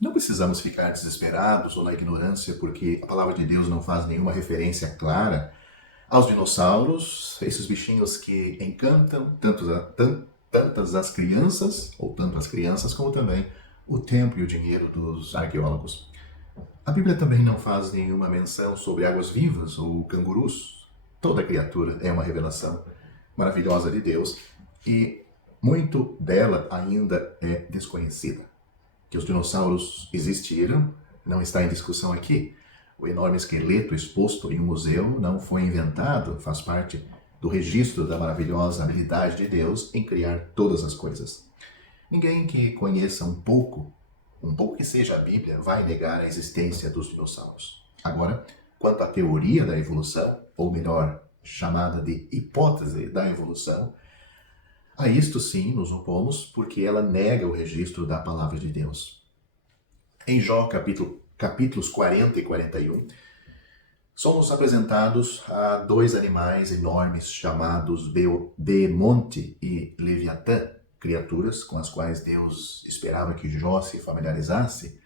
Não precisamos ficar desesperados ou na ignorância porque a palavra de Deus não faz nenhuma referência clara aos dinossauros, esses bichinhos que encantam tantas as crianças, ou tanto as crianças, como também o tempo e o dinheiro dos arqueólogos. A Bíblia também não faz nenhuma menção sobre águas-vivas ou cangurus. Toda criatura é uma revelação maravilhosa de Deus e muito dela ainda é desconhecida. Que os dinossauros existiram não está em discussão aqui. O enorme esqueleto exposto em um museu não foi inventado, faz parte do registro da maravilhosa habilidade de Deus em criar todas as coisas. Ninguém que conheça um pouco que seja a Bíblia, vai negar a existência dos dinossauros. Agora, quanto à teoria da evolução, ou melhor, chamada de hipótese da evolução, a isto sim nos opomos porque ela nega o registro da palavra de Deus. Em Jó, capítulos 40 e 41, somos apresentados a dois animais enormes chamados Behemonte e Leviatã, criaturas com as quais Deus esperava que Jó se familiarizasse.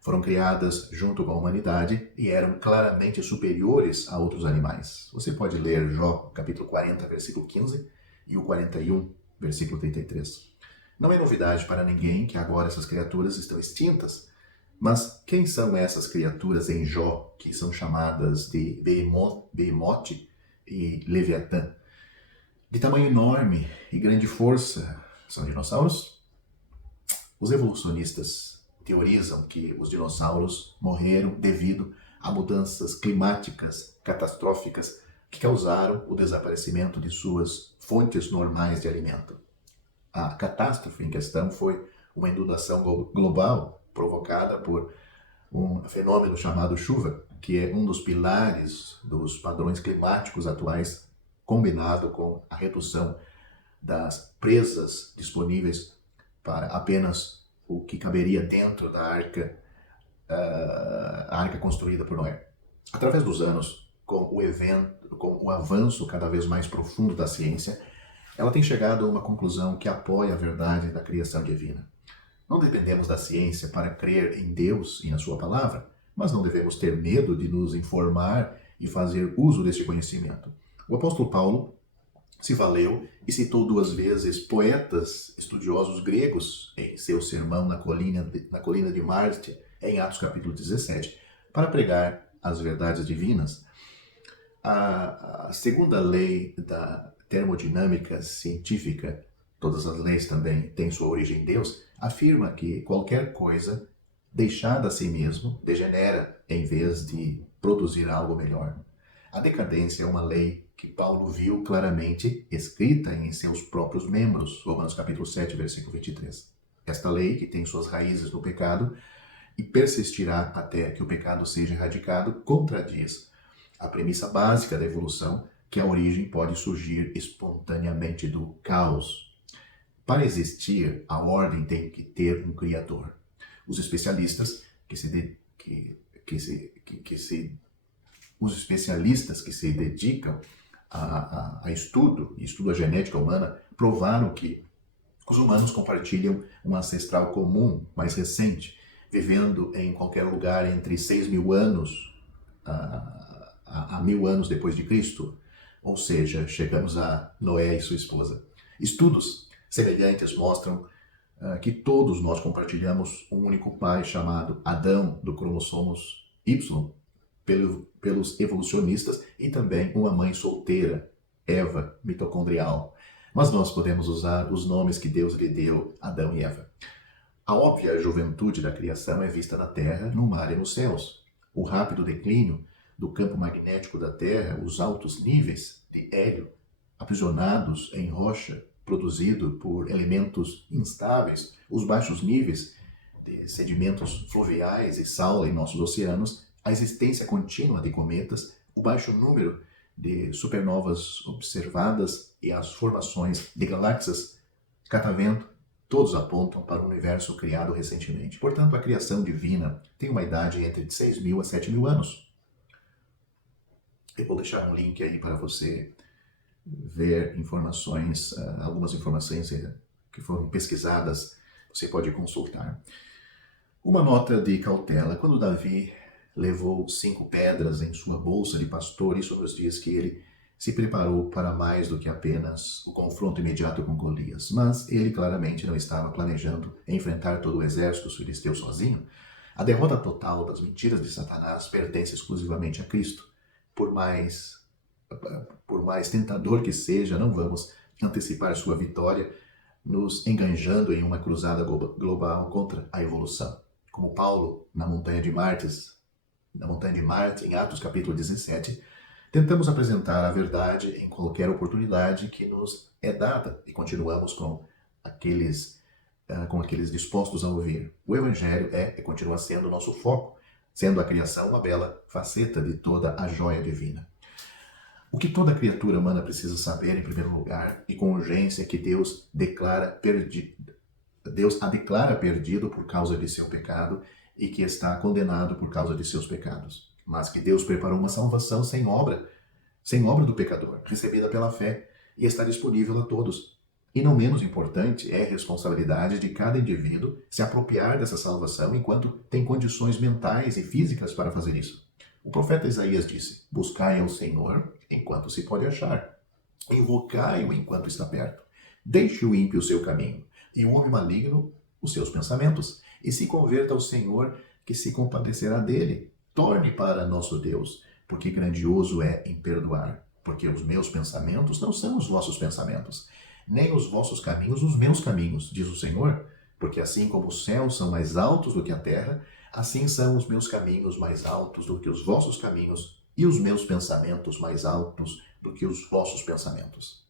Foram criadas junto com a humanidade e eram claramente superiores a outros animais. Você pode ler Jó, capítulo 40, versículo 15 e o 41, versículo 33. Não é novidade para ninguém que agora essas criaturas estão extintas, mas quem são essas criaturas em Jó, que são chamadas de Behemote e Leviatã? De tamanho enorme e grande força, são dinossauros? Os evolucionistas teorizam que os dinossauros morreram devido a mudanças climáticas catastróficas que causaram o desaparecimento de suas fontes normais de alimento. A catástrofe em questão foi uma inundação global provocada por um fenômeno chamado chuva, que é um dos pilares dos padrões climáticos atuais, combinado com a redução das presas disponíveis para apenas o que caberia dentro da arca construída por Noé. Através dos anos, com o avanço cada vez mais profundo da ciência, ela tem chegado a uma conclusão que apoia a verdade da criação divina. Não dependemos da ciência para crer em Deus e na sua palavra, mas não devemos ter medo de nos informar e fazer uso deste conhecimento. O apóstolo Paulo se valeu e citou 2 vezes poetas estudiosos gregos em seu sermão na colina de Marte, em Atos capítulo 17, para pregar as verdades divinas. A segunda lei da termodinâmica científica, todas as leis também têm sua origem em Deus, afirma que qualquer coisa deixada a si mesmo degenera em vez de produzir algo melhor. A decadência é uma lei que Paulo viu claramente escrita em seus próprios membros, Romanos capítulo 7, versículo 23. Esta lei, que tem suas raízes no pecado e persistirá até que o pecado seja erradicado, contradiz a premissa básica da evolução, que a origem pode surgir espontaneamente do caos. Para existir, a ordem tem que ter um criador. Os especialistas que se dedicam a estudo a genética humana, provaram que os humanos compartilham um ancestral comum mais recente, vivendo em qualquer lugar entre 6.000 anos a 1.000 anos depois de Cristo, ou seja, chegamos a Noé e sua esposa. Estudos semelhantes mostram que todos nós compartilhamos um único pai chamado Adão, do cromossomos Y, pelos evolucionistas, e também uma mãe solteira, Eva, mitocondrial. Mas nós podemos usar os nomes que Deus lhe deu, Adão e Eva. A óbvia juventude da criação é vista na Terra, no mar e nos céus. O rápido declínio do campo magnético da Terra, os altos níveis de hélio aprisionados em rocha, produzido por elementos instáveis, os baixos níveis de sedimentos fluviais e sal em nossos oceanos, a existência contínua de cometas, o baixo número de supernovas observadas e as formações de galáxias catavento, todos apontam para um universo criado recentemente. Portanto, a criação divina tem uma idade entre 6.000 a 7.000 anos. Eu vou deixar um link aí para você ver informações, algumas informações que foram pesquisadas, você pode consultar. Uma nota de cautela. Quando Davi levou 5 pedras em sua bolsa de pastor, isso nos diz que ele se preparou para mais do que apenas o confronto imediato com Golias. Mas ele claramente não estava planejando enfrentar todo o exército filisteu sozinho. A derrota total das mentiras de Satanás pertence exclusivamente a Cristo. Por mais, por mais tentador que seja, não vamos antecipar sua vitória nos enganjando em uma cruzada global contra a evolução. Como Paulo na Montanha de Marte, em Atos capítulo 17, tentamos apresentar a verdade em qualquer oportunidade que nos é dada e continuamos com aqueles dispostos a ouvir. O Evangelho é e continua sendo o nosso foco, sendo a criação uma bela faceta de toda a joia divina. O que toda criatura humana precisa saber, em primeiro lugar, e com urgência, é que Deus a declara perdido por causa de seu pecado e que está condenado por causa de seus pecados. Mas que Deus preparou uma salvação sem obra do pecador, recebida pela fé, e está disponível a todos. E não menos importante é a responsabilidade de cada indivíduo se apropriar dessa salvação enquanto tem condições mentais e físicas para fazer isso. O profeta Isaías disse: buscai ao Senhor enquanto se pode achar, invocai-o enquanto está perto. Deixe o ímpio o seu caminho, e o homem maligno os seus pensamentos, e se converta ao Senhor, que se compadecerá dele. Torne para nosso Deus, porque grandioso é em perdoar, porque os meus pensamentos não são os vossos pensamentos, nem os vossos caminhos os meus caminhos, diz o Senhor, porque assim como os céus são mais altos do que a terra, assim são os meus caminhos mais altos do que os vossos caminhos, e os meus pensamentos mais altos do que os vossos pensamentos.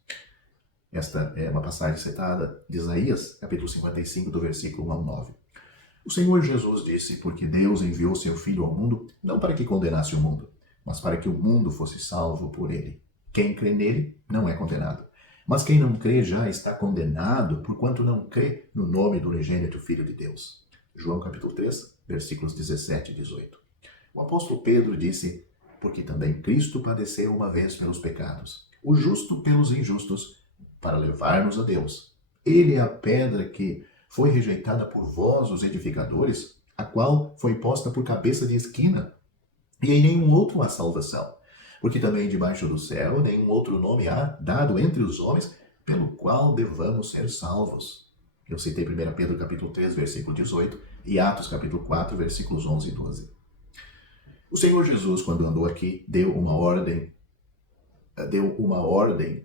Esta é uma passagem citada de Isaías, capítulo 55, do versículo 1 ao 9. O Senhor Jesus disse: porque Deus enviou seu Filho ao mundo, não para que condenasse o mundo, mas para que o mundo fosse salvo por ele. Quem crê nele não é condenado. Mas quem não crê já está condenado, porquanto não crê no nome do unigênito Filho de Deus. João capítulo 3, versículos 17 e 18. O apóstolo Pedro disse: porque também Cristo padeceu uma vez pelos pecados, o justo pelos injustos, para levar-nos a Deus. Ele é a pedra que foi rejeitada por vós, os edificadores, a qual foi posta por cabeça de esquina, e em nenhum outro há salvação, porque também debaixo do céu nenhum outro nome há dado entre os homens pelo qual devamos ser salvos. Eu citei 1 Pedro capítulo 3, versículo 18 e Atos capítulo 4, versículos 11 e 12. O Senhor Jesus, quando andou aqui, deu uma ordem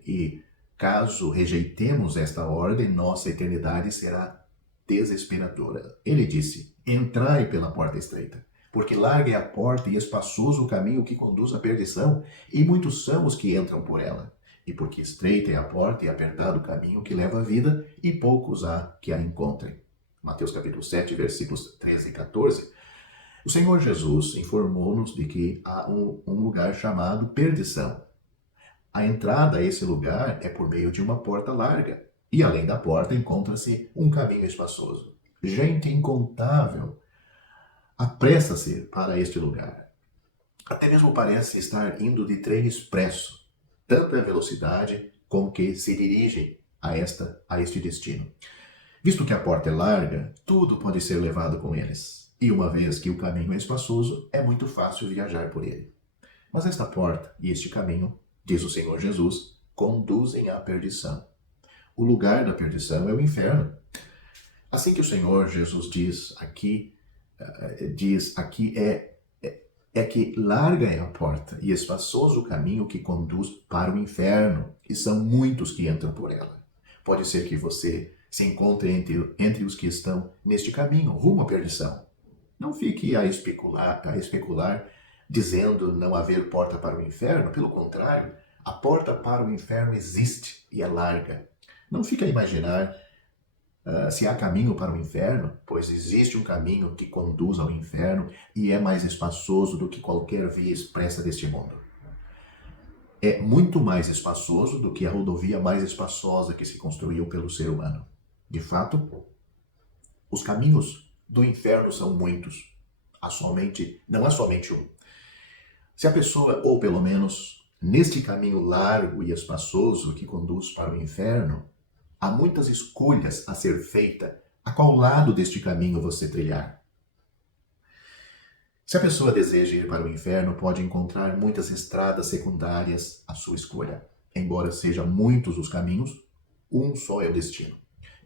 e caso rejeitemos esta ordem, nossa eternidade será desesperadora. Ele disse: entrai pela porta estreita, porque larga é a porta e espaçoso o caminho que conduz à perdição, e muitos são os que entram por ela. E porque estreita é a porta e apertado o caminho que leva à vida, e poucos há que a encontrem. Mateus capítulo 7, versículos 13 e 14. O Senhor Jesus informou-nos de que há um lugar chamado perdição. A entrada a esse lugar é por meio de uma porta larga, e além da porta encontra-se um caminho espaçoso. Gente incontável apressa-se para este lugar. Até mesmo parece estar indo de trem expresso, tanto é a velocidade com que se dirigem a este destino. Visto que a porta é larga, tudo pode ser levado com eles. E uma vez que o caminho é espaçoso, é muito fácil viajar por ele. Mas esta porta e este caminho, diz o Senhor Jesus, conduzem à perdição. O lugar da perdição é o inferno. Assim que o Senhor Jesus diz aqui é que larga é a porta e espaçoso o caminho que conduz para o inferno, e são muitos que entram por ela. Pode ser que você se encontre entre os que estão neste caminho, rumo à perdição. Não fique a especular dizendo não haver porta para o inferno. Pelo contrário, a porta para o inferno existe e é larga. Não fique a imaginar se há caminho para o inferno, pois existe um caminho que conduz ao inferno e é mais espaçoso do que qualquer via expressa deste mundo. É muito mais espaçoso do que a rodovia mais espaçosa que se construiu pelo ser humano. De fato, os caminhos do inferno são muitos. Não há somente um. Se a pessoa, ou pelo menos neste caminho largo e espaçoso que conduz para o inferno, há muitas escolhas a ser feita, a qual lado deste caminho você trilhar? Se a pessoa deseja ir para o inferno, pode encontrar muitas estradas secundárias à sua escolha. Embora sejam muitos os caminhos, um só é o destino.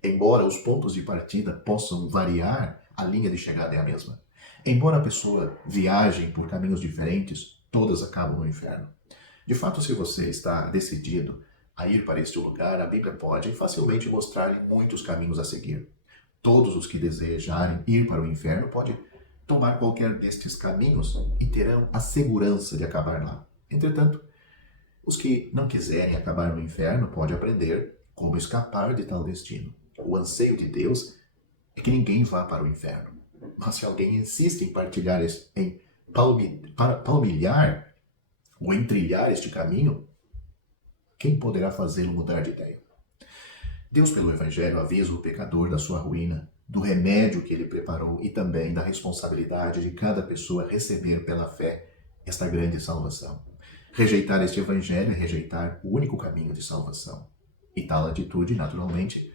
Embora os pontos de partida possam variar, a linha de chegada é a mesma. Embora a pessoa viaje por caminhos diferentes, todas acabam no inferno. De fato, se você está decidido a ir para este lugar, a Bíblia pode facilmente mostrar-lhe muitos caminhos a seguir. Todos os que desejarem ir para o inferno podem tomar qualquer destes caminhos e terão a segurança de acabar lá. Entretanto, os que não quiserem acabar no inferno podem aprender como escapar de tal destino. O anseio de Deus é que ninguém vá para o inferno. Mas se alguém insiste em partilhar, em palmilhar ou em trilhar este caminho, quem poderá fazê-lo mudar de ideia? Deus, pelo Evangelho, avisa o pecador da sua ruína, do remédio que ele preparou e também da responsabilidade de cada pessoa receber pela fé esta grande salvação. Rejeitar este Evangelho é rejeitar o único caminho de salvação. E tal atitude, naturalmente,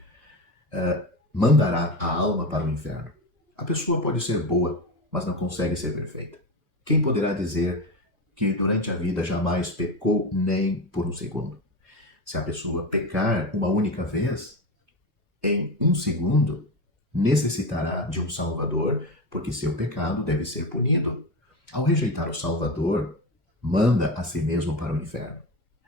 mandará a alma para o inferno. A pessoa pode ser boa, mas não consegue ser perfeita. Quem poderá dizer que durante a vida jamais pecou nem por um segundo? Se a pessoa pecar uma única vez, em um segundo, necessitará de um Salvador, porque seu pecado deve ser punido. Ao rejeitar o Salvador, manda a si mesmo para o inferno.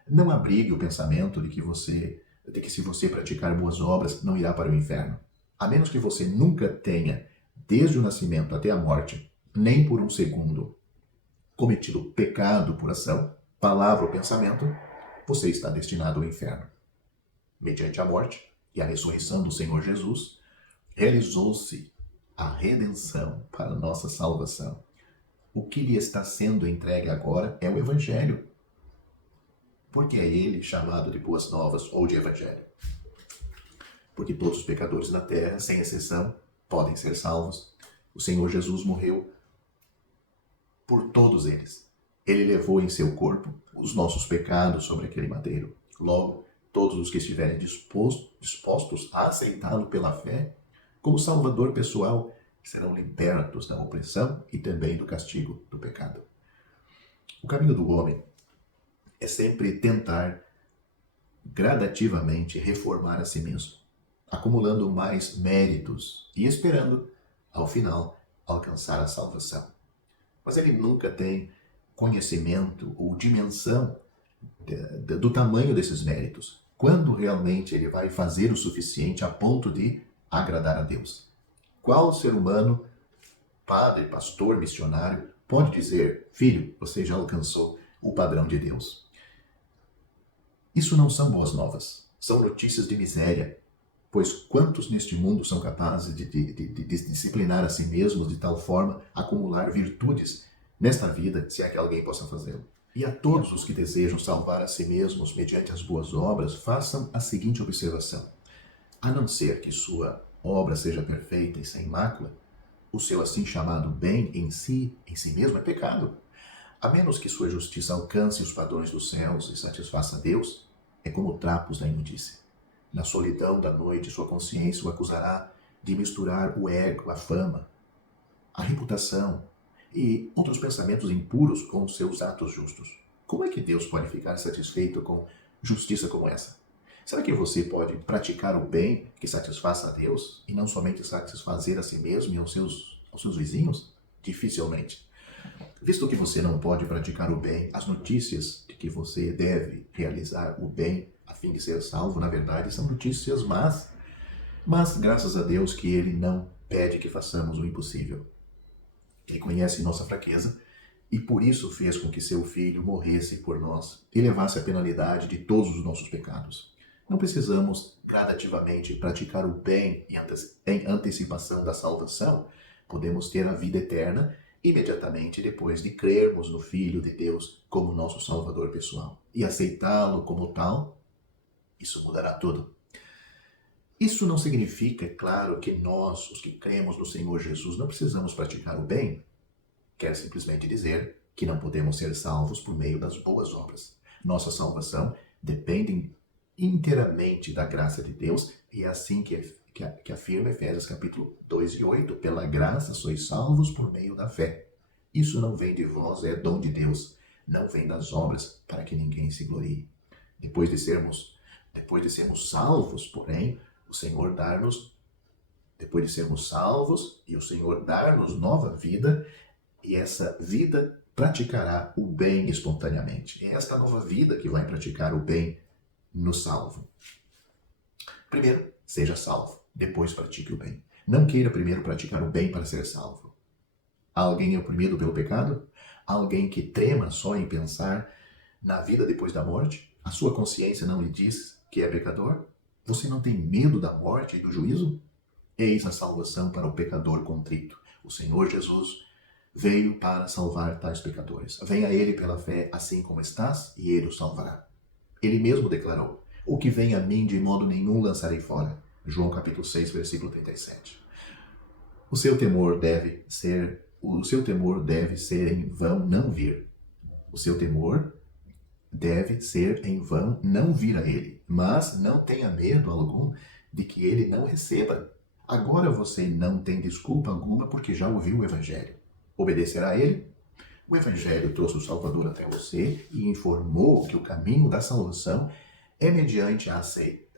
Não abrigue o pensamento de que se você praticar boas obras, não irá para o inferno. A menos que você nunca tenha, desde o nascimento até a morte, nem por um segundo, cometido pecado por ação, palavra ou pensamento, você está destinado ao inferno. Mediante a morte e a ressurreição do Senhor Jesus, realizou-se a redenção para a nossa salvação. O que lhe está sendo entregue agora é o Evangelho. Por que é ele chamado de Boas Novas ou de Evangelho? Porque todos os pecadores na terra, sem exceção, podem ser salvos. O Senhor Jesus morreu por todos eles. Ele levou em seu corpo os nossos pecados sobre aquele madeiro. Logo, todos os que estiverem dispostos a aceitá-lo pela fé, como Salvador pessoal, serão libertos da opressão e também do castigo do pecado. O caminho do homem é sempre tentar gradativamente reformar a si mesmo, acumulando mais méritos e esperando, ao final, alcançar a salvação. Mas ele nunca tem conhecimento ou dimensão do tamanho desses méritos. Quando realmente ele vai fazer o suficiente a ponto de agradar a Deus? Qual ser humano, padre, pastor, missionário, pode dizer: filho, você já alcançou o padrão de Deus? Isso não são boas novas, são notícias de miséria, pois quantos neste mundo são capazes de disciplinar a si mesmos de tal forma, acumular virtudes nesta vida, se é que alguém possa fazê-lo? E a todos os que desejam salvar a si mesmos mediante as boas obras, façam a seguinte observação: a não ser que sua obra seja perfeita e sem mácula, o seu assim chamado bem em si mesmo é pecado. A menos que sua justiça alcance os padrões dos céus e satisfaça a Deus, é como trapos da imundícia. Na solidão da noite, sua consciência o acusará de misturar o ego, a fama, a reputação e outros pensamentos impuros com os seus atos justos. Como é que Deus pode ficar satisfeito com justiça como essa? Será que você pode praticar o bem que satisfaça a Deus e não somente satisfazer a si mesmo e aos seus vizinhos? Dificilmente. Visto que você não pode praticar o bem, as notícias de que você deve realizar o bem a fim de ser salvo, na verdade, são notícias más. Mas, graças a Deus, que Ele não pede que façamos o impossível. Ele conhece nossa fraqueza e por isso fez com que seu Filho morresse por nós e levasse a penalidade de todos os nossos pecados. Não precisamos gradativamente praticar o bem em antecipação da salvação. Podemos ter a vida eterna imediatamente depois de crermos no Filho de Deus como nosso Salvador pessoal e aceitá-lo como tal. Isso mudará tudo. Isso não significa, é claro, que nós, os que cremos no Senhor Jesus, não precisamos praticar o bem. Quer simplesmente dizer que não podemos ser salvos por meio das boas obras. Nossa salvação depende inteiramente da graça de Deus, e é assim que afirma Efésios capítulo 2 e 8, pela graça sois salvos por meio da fé. Isso não vem de vós, é dom de Deus, não vem das obras, para que ninguém se glorie. Depois de sermos salvos, porém, depois de sermos salvos e o Senhor dar-nos nova vida, e essa vida praticará o bem espontaneamente. É esta nova vida que vai praticar o bem no salvo. Primeiro, seja salvo, depois pratique o bem. Não queira primeiro praticar o bem para ser salvo. Há alguém oprimido pelo pecado? Há alguém que trema só em pensar na vida depois da morte? A sua consciência não lhe diz que é pecador? Você não tem medo da morte e do juízo? Eis a salvação para o pecador contrito. O Senhor Jesus veio para salvar tais pecadores. Venha a Ele pela fé, assim como estás, e Ele o salvará. Ele mesmo declarou: o que vem a mim de modo nenhum lançarei fora. João capítulo 6, versículo 37. O seu temor deve ser em vão não vir. O seu temor deve ser em vão não vir a Ele. Mas não tenha medo algum de que Ele não receba. Agora você não tem desculpa alguma porque já ouviu o Evangelho. Obedecerá a Ele? O Evangelho trouxe o Salvador até você e informou que o caminho da salvação é mediante a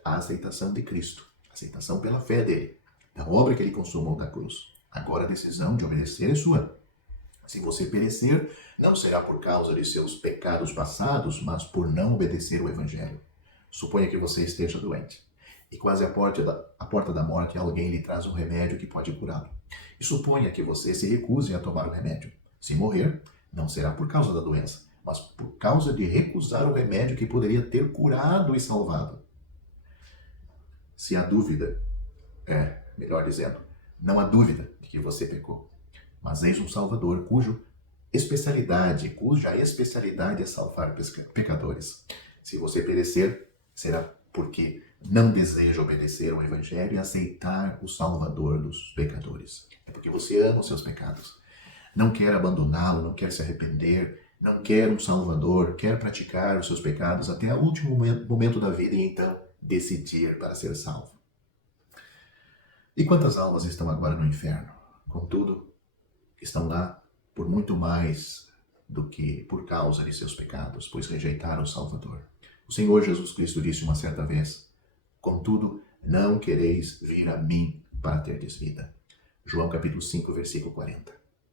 aceitação de Cristo, aceitação pela fé dele, da obra que ele consumou na cruz. Agora a decisão de obedecer é sua. Se você perecer, não será por causa de seus pecados passados, mas por não obedecer o Evangelho. Suponha que você esteja doente e quase à porta da morte alguém lhe traz um remédio que pode curá-lo. E suponha que você se recuse a tomar o remédio. Se morrer, não será por causa da doença, mas por causa de recusar o remédio que poderia ter curado e salvado. Se há dúvida, melhor dizendo, não há dúvida de que você pecou. Mas eis um Salvador cuja especialidade é salvar pecadores. Se você perecer, será porque não deseja obedecer ao Evangelho e aceitar o Salvador dos pecadores. É porque você ama os seus pecados. Não quer abandoná-lo, não quer se arrepender, não quer um Salvador, quer praticar os seus pecados até o último momento da vida e então decidir para ser salvo. E quantas almas estão agora no inferno? Contudo, estão lá por muito mais do que por causa de seus pecados, pois rejeitaram o Salvador. O Senhor Jesus Cristo disse uma certa vez: contudo, não quereis vir a mim para terdes vida. João capítulo 5, versículo 40.